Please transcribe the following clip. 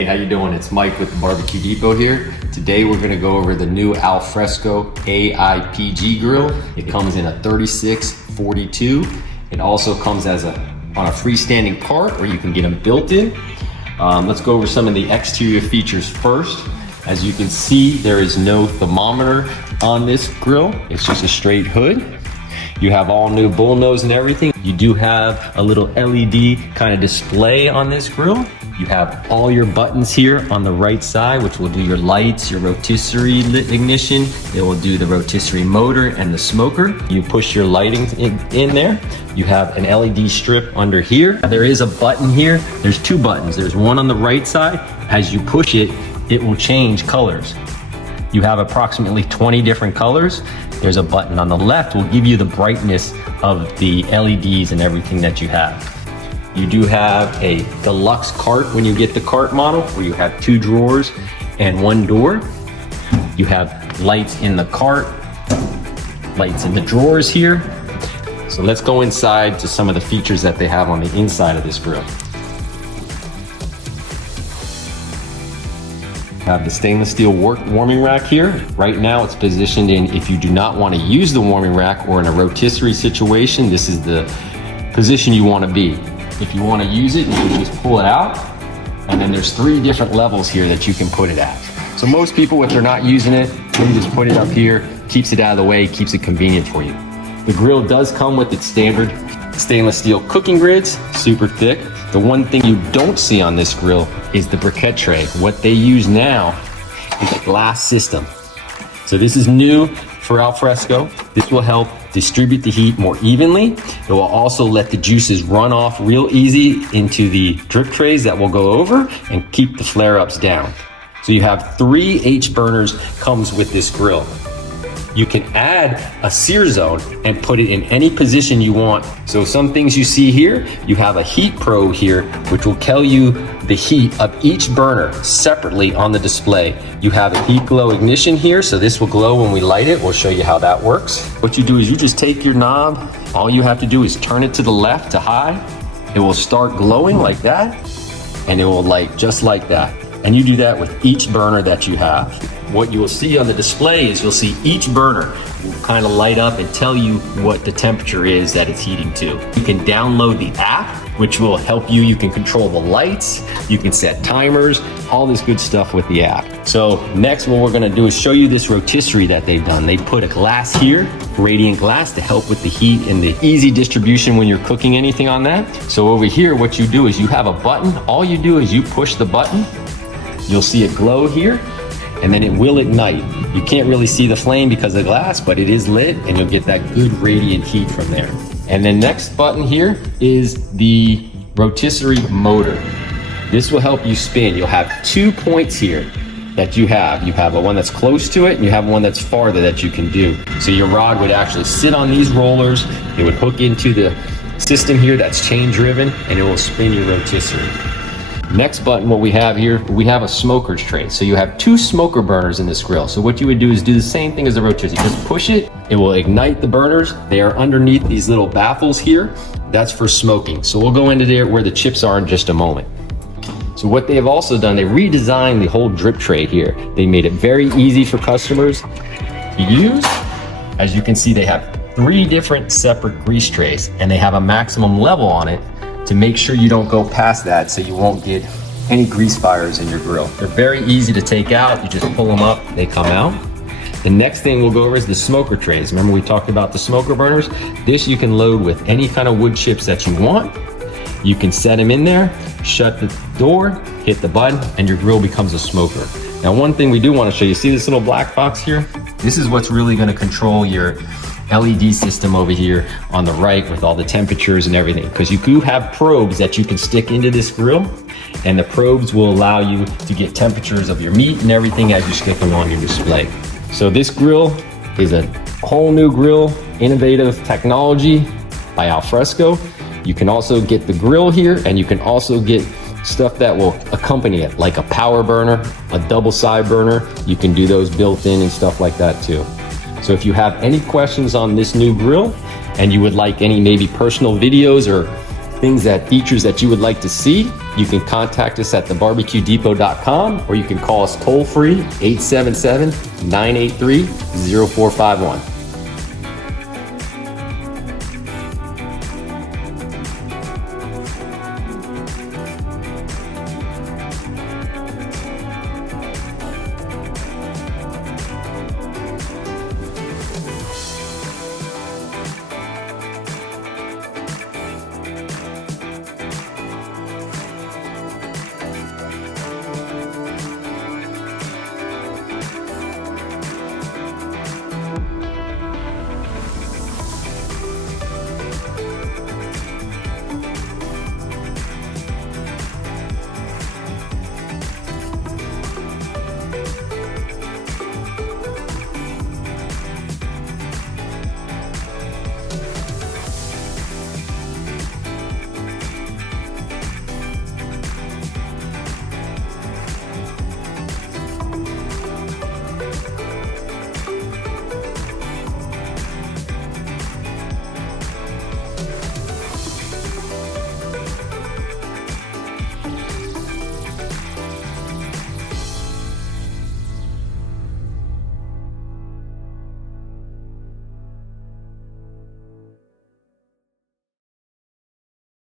Hey, how you doing? It's Mike with the BBQ Depot here. Today we're going to go over the new Alfresco AIPG Grill. It comes in a 36-42. It also comes as on a freestanding cart, or you can get them built in. Let's go over some of the exterior features first. As you can see, there is no thermometer on this grill. It's just a straight hood. You have all new bullnose and everything. You do have a little LED kind of display on this grill. You have all your buttons here on the right side, which will do your lights, your rotisserie ignition. It will do the rotisserie motor and the smoker. You push your lighting in there. You have an LED strip under here. There is a button here. There's two buttons. There's one on the right side. As you push it, it will change colors. You have approximately 20 different colors. There's a button on the left will give you the brightness of the LEDs and everything that you have. You do have a deluxe cart when you get the cart model, where you have two drawers and one door. You have lights in the cart, lights in the drawers here. So let's go inside to some of the features that they have on the inside of this grill. Have the stainless steel warming rack here. Right now it's positioned in, if you do not want to use the warming rack or in a rotisserie situation, this is the position you want to be. If you want to use it, you can just pull it out, and then there's 3 different levels here that you can put it at. So most people, if they're not using it, they just put it up here, keeps it out of the way, keeps it convenient for you. The grill does come with its standard stainless steel cooking grids, super thick. The one thing you don't see on this grill is the briquette tray. What they use now is a glass system. So this is new for Alfresco. This will help distribute the heat more evenly. It will also let the juices run off real easy into the drip trays that will go over and keep the flare-ups down. So you have 3 H burners comes with this grill. You can add a sear zone and put it in any position you want. So some things you see here, you have a heat probe here, which will tell you the heat of each burner separately on the display. You have a heat glow ignition here, so this will glow when we light it. We'll show you how that works. What you do is you just take your knob. All you have to do is turn it to the left to high. It will start glowing like that, and it will light just like that. And you do that with each burner that you have. What you will see on the display is you'll see each burner will kind of light up and tell you what the temperature is that it's heating to. You can download the app, which will help you. You can control the lights, you can set timers, all this good stuff with the app. So next, what we're gonna do is show you this rotisserie that they've done. They put a glass here, radiant glass, to help with the heat and the easy distribution when you're cooking anything on that. So over here, what you do is you have a button. All you do is you push the button. You'll see it glow here, and then it will ignite. You can't really see the flame because of the glass, but it is lit, and you'll get that good radiant heat from there. And then next button here is the rotisserie motor. This will help you spin. You'll have 2 points here that you have. You have a one that's close to it, and you have one that's farther that you can do. So your rod would actually sit on these rollers. It would hook into the system here that's chain driven, and it will spin your rotisserie. Next button, what we have here, we have a smoker's tray. So you have 2 smoker burners in this grill. So what you would do is do the same thing as the rotisserie. Just push it, it will ignite the burners. They are underneath these little baffles here. That's for smoking. So we'll go into there where the chips are in just a moment. So what they have also done, they redesigned the whole drip tray here. They made it very easy for customers to use. As you can see, they have 3 different separate grease trays, and they have a maximum level on it to make sure you don't go past that, so you won't get any grease fires in your grill. They're very easy to take out. You just pull them up, they come out. The next thing we'll go over is the smoker trays. Remember we talked about the smoker burners? This you can load with any kind of wood chips that you want. You can set them in there, shut the door, hit the button, and your grill becomes a smoker. Now, one thing we do want to show you, see this little black box here? This is what's really going to control your LED system over here on the right with all the temperatures and everything, because you do have probes that you can stick into this grill, and the probes will allow you to get temperatures of your meat and everything as you stick them on your display. So this grill is a whole new grill, innovative technology by Alfresco. You can also get the grill here, and you can also get stuff that will accompany it, like a power burner, a double side burner. You can do those built in and stuff like that too. So if you have any questions on this new grill, and you would like any maybe personal videos or features that you would like to see, you can contact us at thebbqdepot.com, or you can call us toll free 877-983-0451.